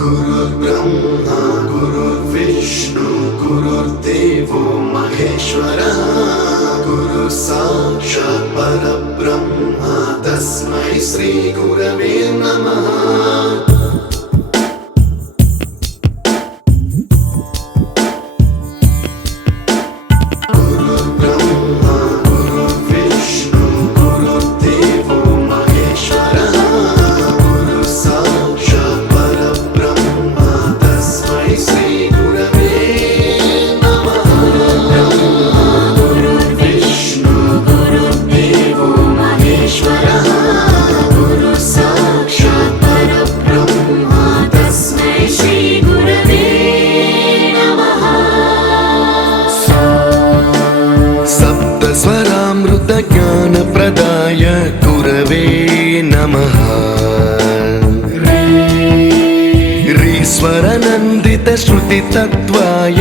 गुरुर्ब्रह्मा गुरुर्विष्णु गुरुर्देवो महेश्वरः गुरु साक्षात् परब्रह्म तस्मै श्री गुरवे नमः। ज्ञानप्रदाय गुरवे नमः। रीश्वरनन्दित श्रुतितत्त्वाय